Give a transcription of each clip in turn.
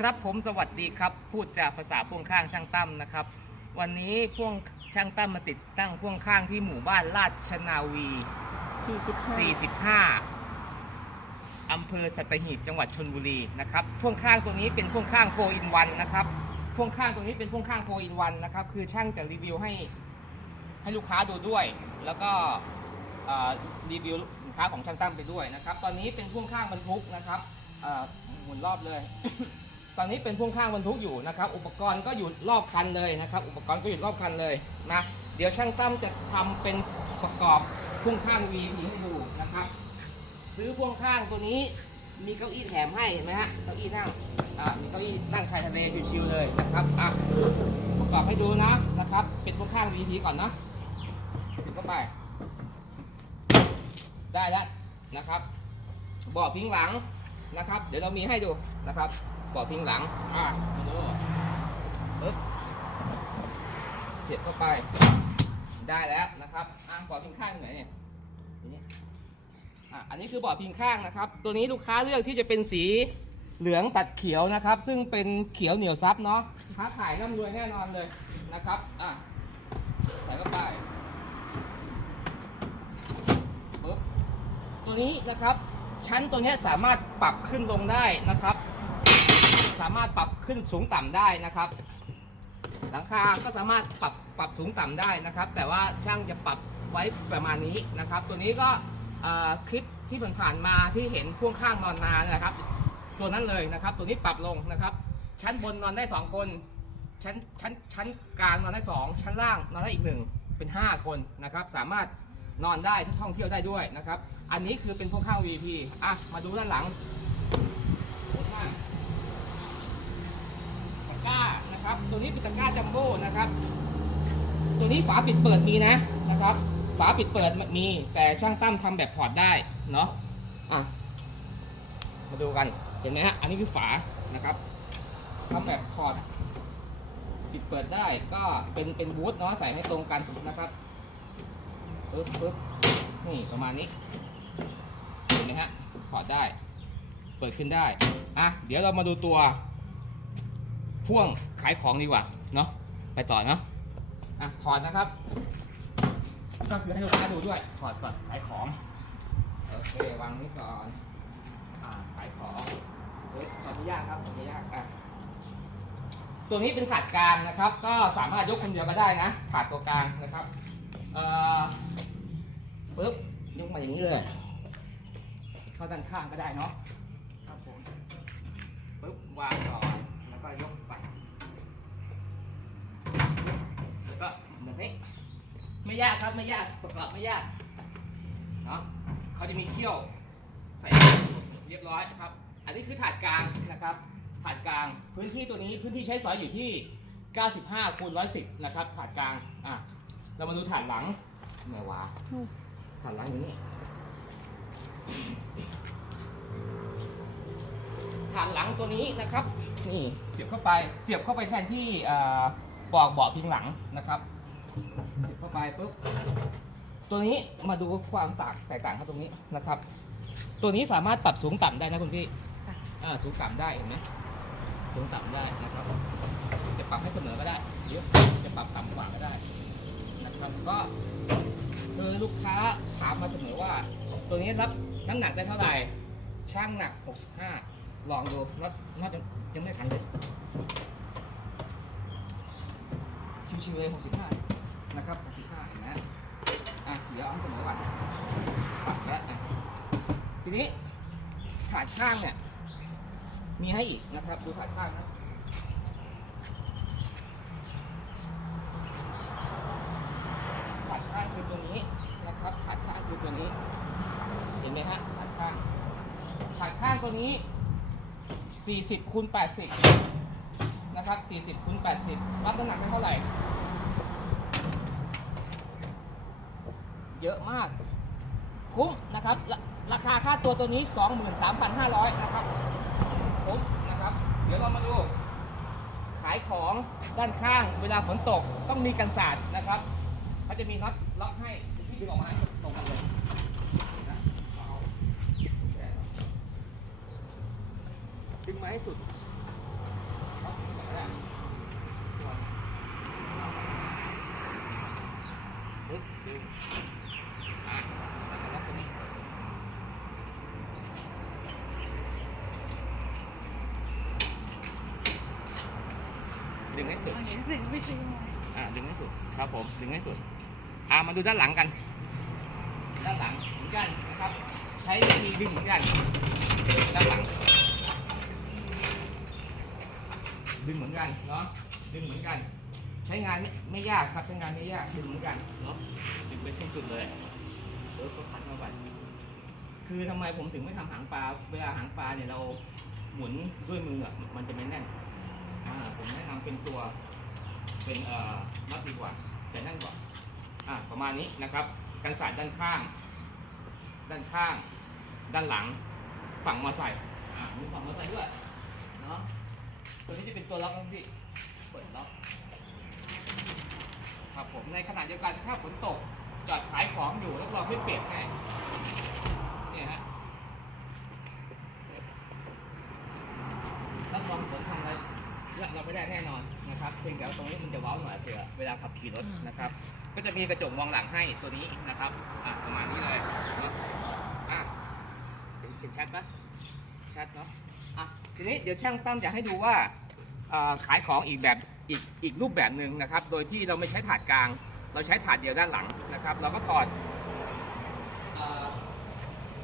ครับผมสวัสดีครับ พูดจากภาษาพ่วงข้างช่างตั้มนะครับ วันนี้พ่วงช่างตั้มมาติดตั้งพ่วงข้างที่หมู่บ้านราชนาวี 45 อำเภอสัตหีบจังหวัดชนบุรีนะครับพ่วงข้างตัวนี้เป็นพ่วงข้าง4 in 1นะครับพ่วงข้างตัวนี้เป็นพ่วงข้าง4 in 1นะครับคือช่างจะรีวิวให้ให้ลูกค้าดูด้วย แล้วก็รีวิวสินค้าของช่างตั้มไปด้วยนะครับ ตอนนี้เป็นพ่วงข้างบรรทุกนะครับหมุนรอบเลย ตอนนี้เป็นพ่วงข้างบรรทุกอยู่นะครับ อุปกรณ์ก็อยู่รอบคันเลยนะครับ อุปกรณ์ก็อยู่รอบคันเลยนะ เดี๋ยวช่างตั้มจะทำเป็นประกอบพ่วงข้าง VP ให้ดูนะครับ ซื้อพ่วงข้างตัวนี้มีเก้าอี้แถมให้เห็นไหมฮะ เก้าอี้นั่ง อ่า มีเก้าอี้นั่งชายทะเลชิวๆเลยนะครับอะประกอบให้ดูนะนะครับ เป็นพ่วงข้าง VP ก่อนนะสิบเข้าไป ได้แล้วนะครับเบาะพิงหลังนะครับ เดี๋ยวเรามีให้ดูนะครับ เบาะพิงหลังอะมาดูปึ๊บเสียบเข้าไป ได้แล้วนะครับอะเบาะพิงข้างอยู่ไหนเนี่ยอยู่นี่อะอันนี้คือเบาะพิงข้างนะครับ ตัวนี้ลูกค้าเลือกที่จะเป็นสีเหลืองตัดเขียวนะครับ ซึ่งเป็นเขียวเหนียวซับเนาะค้าขายร่ำรวยแน่นอนเลยนะครับอะใส่เข้าไปปึ๊บตัวนี้นะครับ ชั้นตัวเนี้ยสามารถปรับขึ้นลงได้นะครับ สามารถปรับขึ้นสูงต่ำได้นะครับ หลังคาก็สามารถปรับปรับสูงต่ำได้นะครับ แต่ว่าช่างจะปรับไว้ประมาณนี้นะครับ ตัวนี้ก็คลิปที่ผ่านๆมาที่เห็นพ่วงข้างนอนนานนะครับ ตัวนั้นเลยนะครับ ตัวนี้ปรับลงนะครับ ชั้นบนนอนได้ 2 คน ชั้นชั้นชั้นกลางนอนได้ 2 ชั้นล่างนอนได้อีกหนึ่งเป็น 5 คนนะครับ สามารถนอนได้ท่องเที่ยวได้ด้วยนะครับ อันนี้คือเป็นพ่วกข้าง VP อะมาดูด้านหลังด้านหน้าตะกร้า นะครับ ตัวนี้เป็นตะกร้าจัมโบ้นะครับ ตัวนี้ฝาปิดเปิดมีนะนะครับ ฝาปิดเปิดมี แต่ช่างตั้มทำแบบถอดได้เนาะอะมาดูกันเห็นไหมฮะอันนี้คือฝานะครับทำแบบถอดปิดเปิดได้ก็เป็นเป็นบูทเนาะใส่ให้ตรงกันนะครับปึ๊บปึ๊บนี่ประมาณนี้เห็นไหมฮะถอดได้ เปิดขึ้นได้อะเดี๋ยวเรามาดูตัว พ่วงขายของดีกว่าเนาะไปต่อเนาะอะถอดนะครับก็คือให้ลูกค้าดูด้วยถอดก่อนขายของโอเควางนี้ก่อนอ่าขายของเฮ้ยขออนุญาตครับขออนุญาตอะตัวนี้เป็นถาดกลางนะครับ ก็สามารถยกคนเดียวก็ได้นะถาดตัวกลางนะครับเอ่อปึ๊บยกมาอย่างนี้เลย เข้าด้านข้างก็ได้เนาะครับผมปึ๊บวางก่อนแล้วก็ยกไปแล้ว ก็แบบนี้ ไม่ยากครับไม่ยากประกอบไม่ยากเนาะเขาจะมีเขี้ยวใส่เรียบร้อยนะครับ อันนี้คือถาดกลางนะครับถาดกลางพื้นที่ตัวนี้พื้นที่ใช้สอยอยู่ที่ 95คูณ110 นะครับถาดกลางอะเรามาดูถาดหลังไงวะถาดหลังอยู่นี่ถาดหลังตัวนี้นะครับนี่เสียบเข้าไปเสียบเข้าไปแทนที่อ่อ ปลอกเบาะพิงหลังนะครับเสียบเข้าไปปุ๊บตัวนี้มาดูความต่างแตกต่างครับตรงนี้นะครับ ตัวนี้สามารถปรับสูงต่ำได้นะคุณพี่ค่ะอ่าสูงต่ำได้เห็นไหมสูงต่ำได้นะครับ จะปรับให้เสมอก็ได้หรือจะปรับต่ำกว่าก็ได้นะครับก็คือลูกค้าถามมาเสมอว่า ตัวนี้รับน้ำหนักได้เท่าไหร่ช่างหนัก 65 ลองดูน็อตน็อตยังยังไม่พันเลย ชิวๆเลย65 นะครับ 65เห็นไหมอะเดี๋ยวเอาให้เสมอก่อนปรับแล้วอะทีนี้ถาดข้างเนี่ย มีให้อีกนะครับ ดูถาดข้างนะถาดข้างคือตัวนี้นะครับถาดข้างคือตัวนี้ เห็นไหมฮะถาดข้างถาดข้างตัวนี้40คูณ80 นะครับ 40คูณ80 รับน้ำหนักได้เท่าไหร่ เยอะมาก คุ้มนะครับ ราคาค่าตัวตัวนี้ 23,500 นะครับปุ๊บนะครับ เดี๋ยวเรามาดู ขายของด้านข้าง เวลาฝนตกต้องมีกันสาดนะครับเขาจะมีน็อตล็อกให้พี่ดึงออกมาให้ตรงกันเลยดึงมาให้สุด ดึงอะแล้วก็ล็อกตรงนี้ ดึงให้สุดอันนี้ถึงไม่ถึงอ่าดึงให้สุดครับผมดึงให้สุด อ่ามาดูด้านหลังกัน ด้านหลังเหมือนกันนะครับ ใช้วิธีดึงเหมือนกัน ด้านหลัง ดึงเหมือนกันเนาะดึงเหมือนกัน ใช้งานไม่ไม่ยากครับใช้งานไม่ยากดึงเหมือนกันเนาะดึงไปสิ้นสุดเลยเออก็พันเข้าไปคือทำไมผมถึงไม่ทำหางปลา เวลาหางปลาเนี่ยเราหมุนด้วยมืออะมันจะไม่แน่นอ่า ผมแนะนำเป็นตัวเป็นเอ่อมัดดีกว่าแต่นั่นกว่าอะประมาณนี้นะครับกันสาดด้านข้าง ด้านข้าง ด้านหลังฝั่งมอไซค์อะมีฝั่งมอไซค์ด้วยเนาะตัวนี้จะเป็นตัวล็อกนะพี่เปิดล็อกครับผมในขณะเดียวกันถ้าฝนตกจอดขายของอยู่แล้วเราไม่เปียกให้เนี่ยฮะรับรองฝนทำอะไร และเราไม่ได้แน่นอน นะครับเพียงแต่ว่าตรงนี้มันจะเว้าหน่อยเผื่อเวลาขับขี่รถนะครับ ก็จะมีกระจกมองหลังให้ตัวนี้นะครับอะประมาณนี้เลยเนาะอะเห็นเห็นชัดปะชัดเนาะอะทีนี้เดี๋ยวช่างตั้มอยากให้ดูว่าเอ่อขายของอีกแบบอีกอีกรูปแบบหนึ่งนะครับ โดยที่เราไม่ใช้ถาดกลาง เราใช้ถาดเดียวด้านหลังนะครับ เราก็ถอดเอ่อ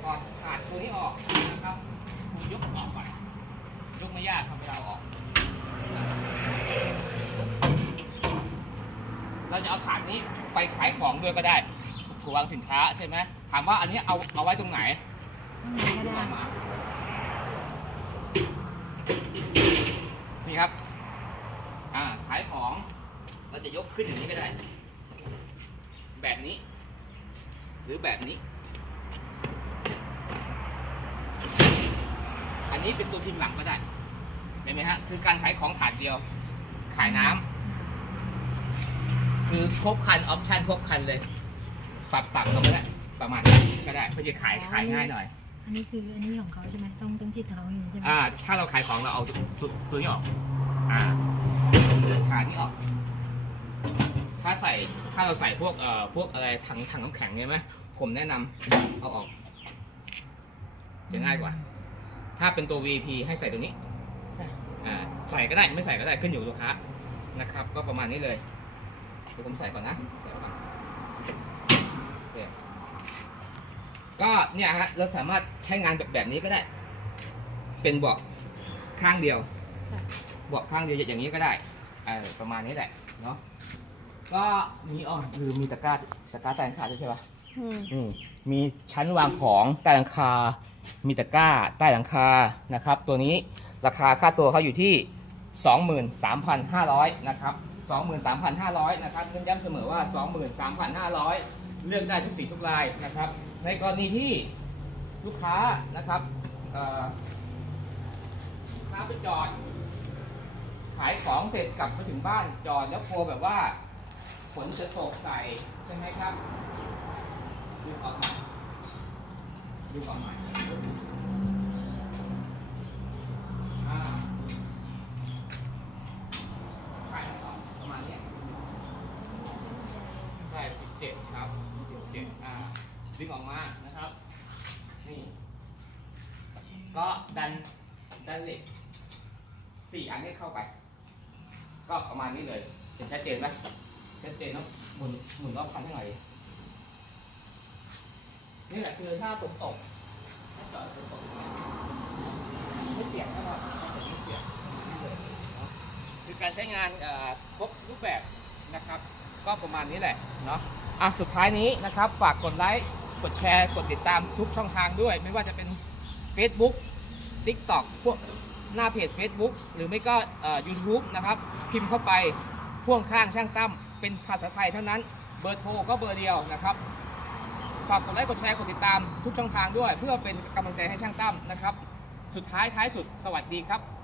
ถอดถาดตัวนี้ออกนะครับยกออกไปยกไม่ยากครับเวลาเอาออก เราจะเอาถาดนี้ไปขายของด้วยก็ได้ถูกวางสินค้าใช่ไหมถามว่าอันนี้เอาเอาไว้ตรงไหนก็ได้นี่ครับ อ่าขายของ เราจะยกขึ้นอย่างนี้ก็ได้ แบบนี้ หรือแบบนี้ อันนี้เป็นตัวพิมพ์หลังก็ได้เห็นไหมฮะ คือการขายของถาดเดียว ขายน้ำ คือครบคันออปชันครบคันเลย ปรับต่ำลงก็ได้ประมาณนั้นก็ได้เพื่อจะขายขายง่ายหน่อย อันนี้คืออันนี้ของเขาใช่ไหมต้องต้องจิตเขาอย่างนี้ใช่ไหมอ่า ถ้าเราขายของเราเอาตัวตัวตัวนี้ออก อ่าขานี้ออก ถ้าใส่ถ้าเราใส่พวกเอ่อพวกอะไรถังถังน้ำแข็งเนี่ยไหมผมแนะนำเอาออก จะง่ายกว่า ถ้าเป็นตัว VP ให้ใส่ตัวนี้ จ้ะ อ่าใส่ก็ได้ไม่ใส่ก็ได้ขึ้นอยู่กับลูกค้านะครับ ก็ประมาณนี้เลยเดี๋ยวผมใส่ก่อนนะใส่ก่อนโอเคก็เนี่ยฮะเราสามารถใช้งานแบบแบบนี้ก็ได้ เป็นเบาะข้างเดียวจ้ะเบาะข้างเดียวอย่างนี้ก็ได้เออประมาณนี้แหละเนาะก็มีอ๋อลืมมีตะกร้าตะกร้าใต้หลังคาด้วยใช่ปะอืมอืมมีชั้นวางของใต้หลังคา มีตะกร้าใต้หลังคานะครับ ตัวนี้ราคาค่าตัวเขาอยู่ที่ 23,500 นะครับ 23,500นะครับเน้นย้ำเสมอว่า 23,500 เลือกได้ทุกสีทุกลายนะครับ ในกรณีที่ลูกค้านะครับลูกค้าไปจอด ขายของเสร็จกลับมาถึงบ้านจอดแล้วกลัวแบบว่าฝนจะตกใส่ใช่ไหมครับดึงออกมาดึงออกมาอ่าขายแล้วต่อประมาณเนี้ยใช่สิบเจ็ดครับสิบ เจ็ดอ่าดึงออกมานะครับ นี่ ก็ดันดันเหล็กสี่อันนี้เข้าไป ก็ประมาณนี้เลยเห็นชัดเจนไหมชัดเจนเนาะหมุนหมุนรอบคันให้หน่อยนี่แหละคือถ้าฝนตกถ้าจอดฝนตกไม่เปียกนะครับไม่เปียกนี่เลยเนาะคือการใช้งานครบรูปแบบนะครับ ก็ประมาณนี้แหละเนาะ อะสุดท้ายนี้นะครับ ฝากกดไลค์ กดแชร์ กดติดตามทุกช่องทางด้วย ไม่ว่าจะเป็น Facebook TikTok พวกหน้าเพจ Facebook หรือไม่ก็เอ่อ YouTube นะครับ พิมพ์เข้าไปพ่วงข้างช่างตั้มเป็นภาษาไทยเท่านั้น เบอร์โทรก็เบอร์เดียวนะครับ ฝากกดไลค์ กดแชร์ กดติดตามทุกช่องทางด้วย เพื่อเป็นกำลังใจให้ช่างตั้มนะครับ สุดท้ายท้ายสุดสวัสดีครับ